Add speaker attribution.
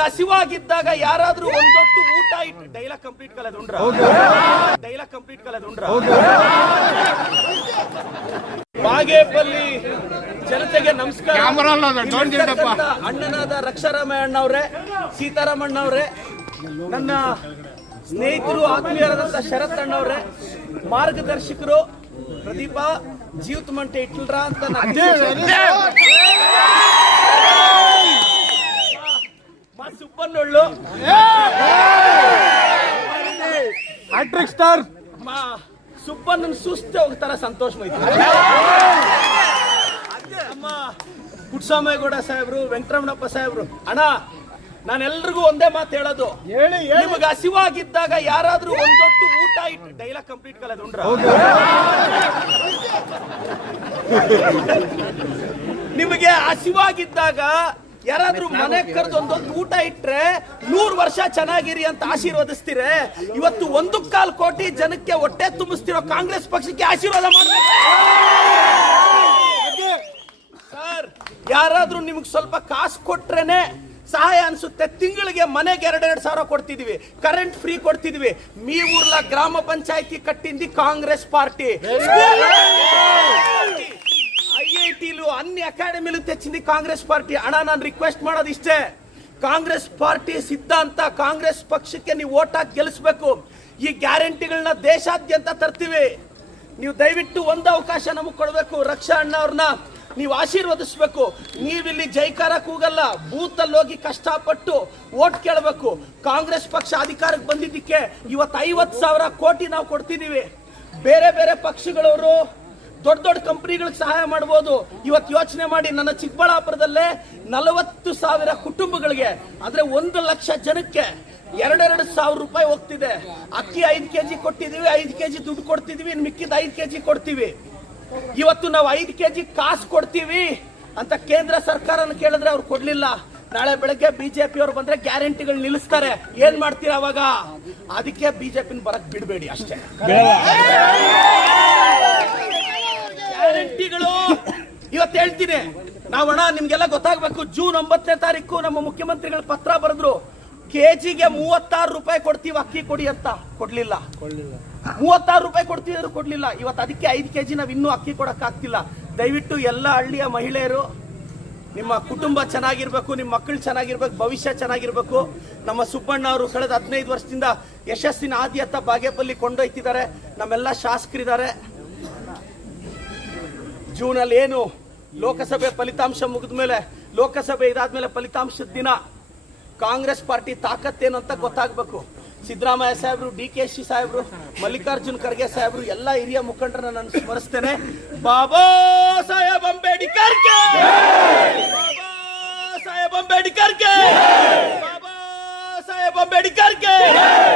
Speaker 1: ಹಸಿವಾಗಿದ್ದಾಗ ಯಾರಾದ್ರೂ ಒಂದೊತ್ತು ಊಟ ಇಟ್ಟು ಡೈಲಾಗ್ ಕಂಪ್ಲೀಟ್ ಕಲದುಂಡ್ರ ಡೈಲಾಗ್ ಕಂಪ್ಲೀಟ್ ಕಲದುಂಡ್ರ ಬಾಗೇಪಲ್ಲಿ ಜನತೆಗೆ ನಮಸ್ಕಾರ. ಅಣ್ಣನಾದ ರಕ್ಷಾರಾಮಯ್ಯಣ್ಣ ಅವ್ರೆ ಸೀತಾರಾಮಣ್ಣ ಅವ್ರೆ ನನ್ನ ಸ್ನೇಹಿತರು ಆತ್ಮೀಯರಾದಂತ ಶರತ್ ಅಣ್ಣವ್ರೆ ಮಾರ್ಗದರ್ಶಕರು ಪ್ರದೀಪ ಜೀವತ್ ಮಂಟೆ ಇಟ್ಲ್ರ ಅಂತ ನಾನು ಮಾ ಸುಬ್ಬಣ್ಣೊಳ್ಳು
Speaker 2: ಹ್ಯಾಟ್ರಿಕ್ ಸ್ಟಾರ್
Speaker 1: ಮಾ ಸುಬ್ಬಣ್ಣನ ಸುಸ್ತೆ ಹೋಗ್ತಾರ ಸಂತೋಷ ಮೈತ್ರಿ ನಮ್ಮ ಪುಟ್ಸ್ವಾಮೇಗೌಡ ಸಾಹೇಬ್ರು ವೆಂಕಟರಮಣಪ್ಪ ಸಾಹೇಬ್ರು ಅಣ್ಣ ನಾನೆಲ್ರಿಗೂ ಒಂದೇ ಮಾತು ಹೇಳೋದು
Speaker 2: ಹೇಳಿ
Speaker 1: ನಿಮಗೆ ಹಸಿವಾಗಿದ್ದಾಗ ಯಾರಾದ್ರೂ ಒಂದೊತ್ತು ಊಟ ಇಟ್ಟು ಡೈಲಾಗ್ ಕಂಪ್ಲೀಟ್ ಕಲೆದುಂಡ್ರ ನಿಮಗೆ ಹಸಿವಾಗಿದ್ದಾಗ ಯಾರಾದ್ರೂ ಮನೆ ಕರೆದು ಒಂದೊಂದು ಊಟ ಇಟ್ರೆ ನೂರು ವರ್ಷ ಚೆನ್ನಾಗಿರಿ ಅಂತ ಆಶೀರ್ವದಿಸ್ತೀರೆ. ಇವತ್ತು ಒಂದು ಕಾಲ್ ಕೋಟಿ ಜನಕ್ಕೆ ಹೊಟ್ಟೆ ತುಂಬಿಸ್ತಿರೋ ಕಾಂಗ್ರೆಸ್ ಪಕ್ಷಕ್ಕೆ ಆಶೀರ್ವಾದ ಸರ್ ಯಾರಾದ್ರೂ ನಿಮ್ಗೆ ಸ್ವಲ್ಪ ಕಾಸು ಕೊಟ್ರೇನೆ ಸಹಾಯ ಅನ್ಸುತ್ತೆ. ತಿಂಗಳಿಗೆ ಮನೆಗೆ ಎರಡೆರಡು ಸಾವಿರ ಕೊಡ್ತಿದ್ವಿ. ಕರೆಂಟ್ ಫ್ರೀ ಕೊಡ್ತಿದ್ವಿ. ಮೀ ಊರ್ಲ ಗ್ರಾಮ ಪಂಚಾಯತಿ ಕಟ್ಟಿಂದಿ ಕಾಂಗ್ರೆಸ್ ಪಾರ್ಟಿ. ಐ ಐ అకాడమీలు తెచ్చింది కాంగ్రెస్ పార్టీ ಕಾಂಗ್ರೆಸ್ ಪಾರ್ಟಿ. ನಾನು ರಿಕ್ವೆಸ್ಟ್ ಮಾಡೋದು ಇಷ್ಟೇ ಕಾಂಗ್ರೆಸ್ ಪಾರ್ಟಿ ಸಿದ್ಧಾಂತ ಕಾಂಗ್ರೆಸ್ ಪಕ್ಷಕ್ಕೆ ನೀವು ಓಟ್ ಹಾಕಿ ಗೆಲ್ಲಿಸ್ಬೇಕು ಈ ಗ್ಯಾರಂಟಿಗಳನ್ನ ದೇಶಾದ್ಯಂತ ತರ್ತೀವಿ. ನೀವು ದಯವಿಟ್ಟು ಒಂದು ಅವಕಾಶ ನಮಗೆ ಕೊಡಬೇಕು. ರಕ್ಷಾ ಅಣ್ಣ ಅವ್ರನ್ನ ನೀವು ಆಶೀರ್ವದಿಸ್ಬೇಕು. ನೀವಿಲ್ಲಿ ಜೈಕಾರ ಕೂಗಲ್ಲ ಬೂತಲ್ಲಿ ಹೋಗಿ ಕಷ್ಟಪಟ್ಟು ಓಟ್ ಕೇಳಬೇಕು. ಕಾಂಗ್ರೆಸ್ ಪಕ್ಷ ಅಧಿಕಾರಕ್ಕೆ ಬಂದಿದ್ದಕ್ಕೆ ಇವತ್ತು ಐವತ್ತು ಸಾವಿರ ಕೋಟಿ ನಾವು ಕೊಡ್ತಿದ್ದೀವಿ. ಬೇರೆ ಬೇರೆ ಪಕ್ಷಗಳವರು ದೊಡ್ಡ ದೊಡ್ಡ ಕಂಪನಿಗಳಿಗೆ ಸಹಾಯ ಮಾಡ್ಬೋದು. ಇವತ್ತು ಯೋಚನೆ ಮಾಡಿ, ನನ್ನ ಚಿಕ್ಕಬಳ್ಳಾಪುರದಲ್ಲೇ ನಲವತ್ತು ಸಾವಿರ ಕುಟುಂಬಗಳಿಗೆ, ಅಂದ್ರೆ ಒಂದು ಲಕ್ಷ ಜನಕ್ಕೆ ಎರಡೆರಡು ಸಾವಿರ ರೂಪಾಯಿ ಹೋಗ್ತಿದೆ. ಅಕ್ಕಿ ಐದು ಕೆಜಿ ಕೊಟ್ಟಿದೀವಿ ಐದು ಕೆಜಿ ದುಡ್ಡು ಕೊಡ್ತಿದೀವಿ ಇನ್ನು ಮಿಕ್ಕಿದ ಐದು ಕೆಜಿ ಕೊಡ್ತೀವಿ. ಇವತ್ತು ನಾವು ಐದು ಕೆಜಿ ಕಾಸು ಕೊಡ್ತೀವಿ ಅಂತ ಕೇಂದ್ರ ಸರ್ಕಾರನ ಕೇಳಿದ್ರೆ ಅವ್ರು ಕೊಡ್ಲಿಲ್ಲ. ನಾಳೆ ಬೆಳಗ್ಗೆ ಬಿಜೆಪಿ ಅವ್ರು ಬಂದ್ರೆ ಗ್ಯಾರಂಟಿಗಳು ನಿಲ್ಲಿಸ್ತಾರೆ. ಏನ್ ಮಾಡ್ತೀರಾ ಅವಾಗ? ಅದಕ್ಕೆ ಬಿಜೆಪಿನ ಬರಕ್ ಬಿಡಬೇಡಿ ಅಷ್ಟೇ. ಇವತ್ತು ಹೇಳ್ತೀನಿ. ನಾವಣ್ಣ ನಿಮ್ಗೆಲ್ಲ ಗೊತ್ತಾಗ್ಬೇಕು ಜೂನ್ ಒಂಬತ್ತನೇ ತಾರೀಕು ನಮ್ಮ ಮುಖ್ಯಮಂತ್ರಿಗಳ ಪತ್ರ ಬರೆದ್ರು ಕೆಜಿಗೆ ಮೂವತ್ತಾರು ರೂಪಾಯಿ ಕೊಡ್ತೀವಿ ಅಕ್ಕಿ ಕೊಡಿ ಅಂತ. ಕೊಡ್ಲಿಲ್ಲ. ಮೂವತ್ತಾರು ರೂಪಾಯಿ ಕೊಡ್ತೀವಿ ಅಂದ್ರೆ ಕೊಡ್ಲಿಲ್ಲ. ಇವತ್ತು ಅದಕ್ಕೆ ಐದು ಕೆಜಿ ನಾವು ಇನ್ನೂ ಅಕ್ಕಿ ಕೊಡಕ್ ಆಗ್ತಿಲ್ಲ. ದಯವಿಟ್ಟು ಎಲ್ಲ ಹಳ್ಳಿಯ ಮಹಿಳೆಯರು ನಿಮ್ಮ ಕುಟುಂಬ ಚೆನ್ನಾಗಿರ್ಬೇಕು ನಿಮ್ಮ ಮಕ್ಕಳು ಚೆನ್ನಾಗಿರ್ಬೇಕು ಭವಿಷ್ಯ ಚೆನ್ನಾಗಿರ್ಬೇಕು. ನಮ್ಮ ಸುಬ್ಬಣ್ಣ ಅವರು ಕಳೆದ ಹದಿನೈದು ವರ್ಷದಿಂದ ಯಶಸ್ಸಿನ ಆದ್ಯತ್ತ ಬಾಗೇಪಲ್ಲಿ ಕೊಂಡೊಯ್ತಿದ್ದಾರೆ. ನಮ್ಮೆಲ್ಲ ಶಾಸಕರಿದ್ದಾರೆ. ಜೂನಲ್ಲಿ ಅಲ್ಲಿ ಏನು ಲೋಕಸಭೆ ಫಲಿತಾಂಶ ಮುಗಿದ ಮೇಲೆ ಲೋಕಸಭೆ ಇದಾದ್ಮೇಲೆ ಫಲಿತಾಂಶದ ದಿನ. ಕಾಂಗ್ರೆಸ್ ಪಾರ್ಟಿ ತಾಕತ್ತೇನು ಅಂತ ಗೊತ್ತಾಗ್ಬೇಕು. ಸಿದ್ದರಾಮಯ್ಯ ಸಾಹೇಬ್ರು ಡಿ ಕೆ ಶಿ ಸಾಹೇಬ್ರು, ಮಲ್ಲಿಕಾರ್ಜುನ್ ಖರ್ಗೆ ಸಾಹೇಬ್ರು, ಎಲ್ಲ ಹಿರಿಯ ಮುಖಂಡರನ್ನ ನಾನು ಸ್ಮರಿಸ್ತೇನೆ. ಬಾಬಾ ಸಾಹೇಬ್ ಅಂಬೇಡ್ಕರ್ ಸಾಹೇಬ್ ಅಂಬೇಡ್ಕರ್ ಬಾಬಾ ಸಾಹೇಬ್ ಅಂಬೇಡ್ಕರ್ಗೆ